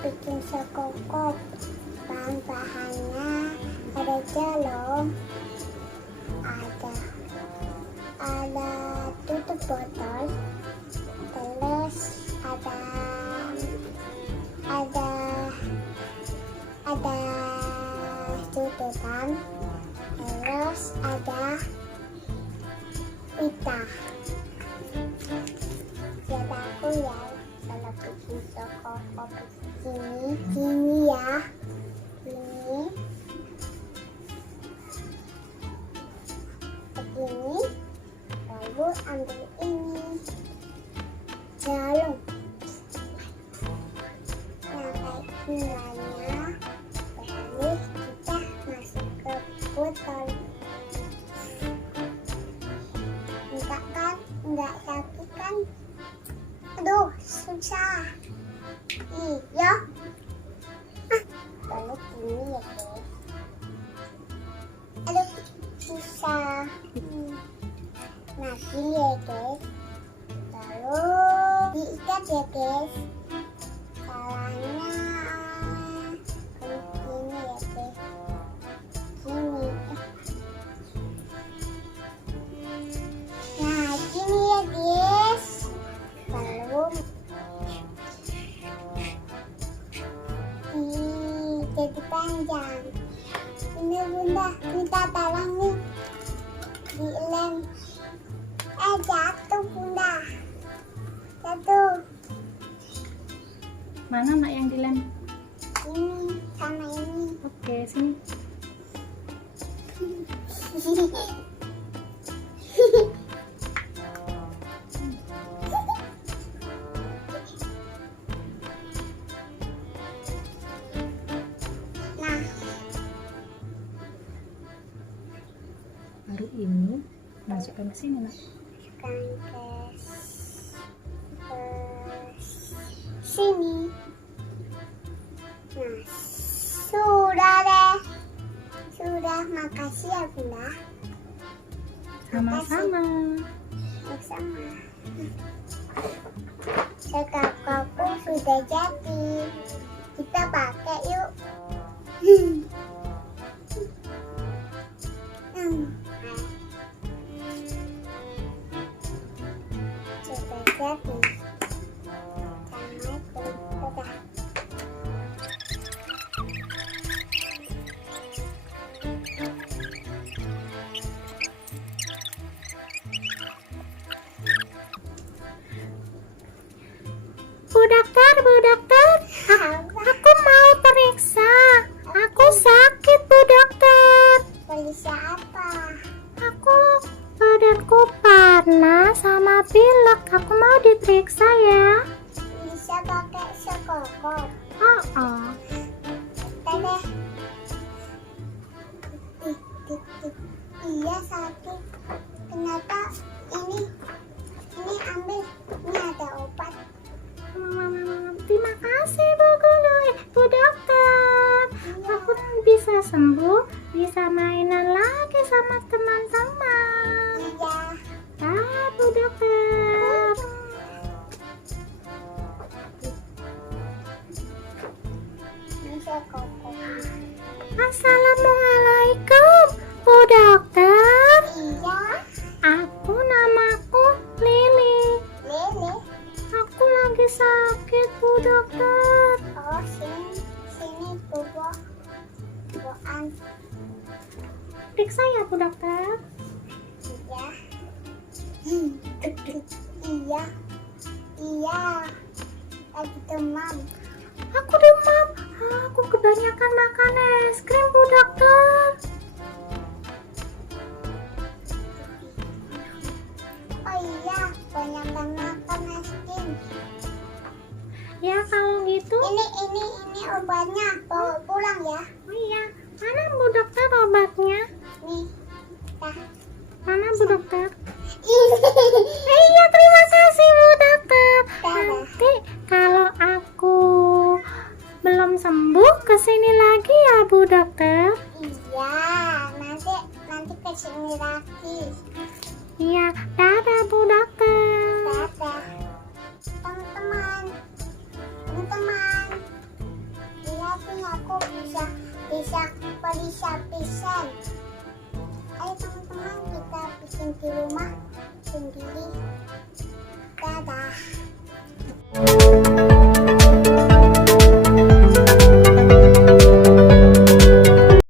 bikin stetoskop. Bahan-bahannya ada jarum, ada tutup botol, terus ada sedotan, terus ada pita. Lihat aku ya, kalau bikin stetoskop gini ya, begini, lalu ambil ini jarum. Nah, kayak nilainya baru kita masuk ke botol. Enggak kan? Enggak sakit kan? Aduh, susah. Iya. Lalu gini ya guys. Aduh, susah. Nah, gini ya guys. Lalu diikat ya guys. Caranya begini ya guys. Gini. Nah, gini ya guys. Lalu jadi panjang. Ini bunda, minta tolong nih dilem. Jatuh bunda, jatuh. Mana nak yang dilem? Ini sama ini. Oke, sini. Nah, Baru ini masukkan ke sini nak. masukkan ke sini. Nah, sudah deh. Sudah, makasih ya bunda. Sama-sama. Sama. Stetoskopku sudah jadi. Kita pakai yuk. Sudah jadi. Assalamualaikum. Dadah. Bu dokter, aku mau periksa. Aku sakit, Bu dokter. Periksa apa? Aku badanku panas sama pilek. Aku mau diperiksa ya. Bisa pakai stetoskop. Oh. Deh. Iya sakit. Kenapa ini ambil? Ini ada obat. Terima kasih Bu Guru, Bu dokter. Aku bisa sembuh, bisa mainan lagi sama teman-teman. Iya. Ah, Bu dokter. Ini stetoskop. Assalamualaikum, Bu dokter. Iya. Namaku Lili. Lele. Aku lagi sakit, Bu dokter. Oh, sini boboan. Periksa ya, Bu dokter. Iya. Iya. Iya. Lagi demam. Aku demam. Aku kebanyakan makan es krim, Bu dokter. Oh iya, banyakkan makan es krim. Ya kalau gitu. Ini obatnya. Bawa pulang ya. Oh iya. Mana Bu dokter obatnya? Nih. Dah. Mana Bu dokter? Iya, terima kasih Bu dokter. Nanti kalau aku belum sembuh kesini lagi ya Bu dokter. Iya, nanti kesini lagi. Iya, dadah Bu dokter. Dadah. Teman-teman. bisa pisen. Ayo teman-teman, kita bikin di rumah sendiri. Dadah.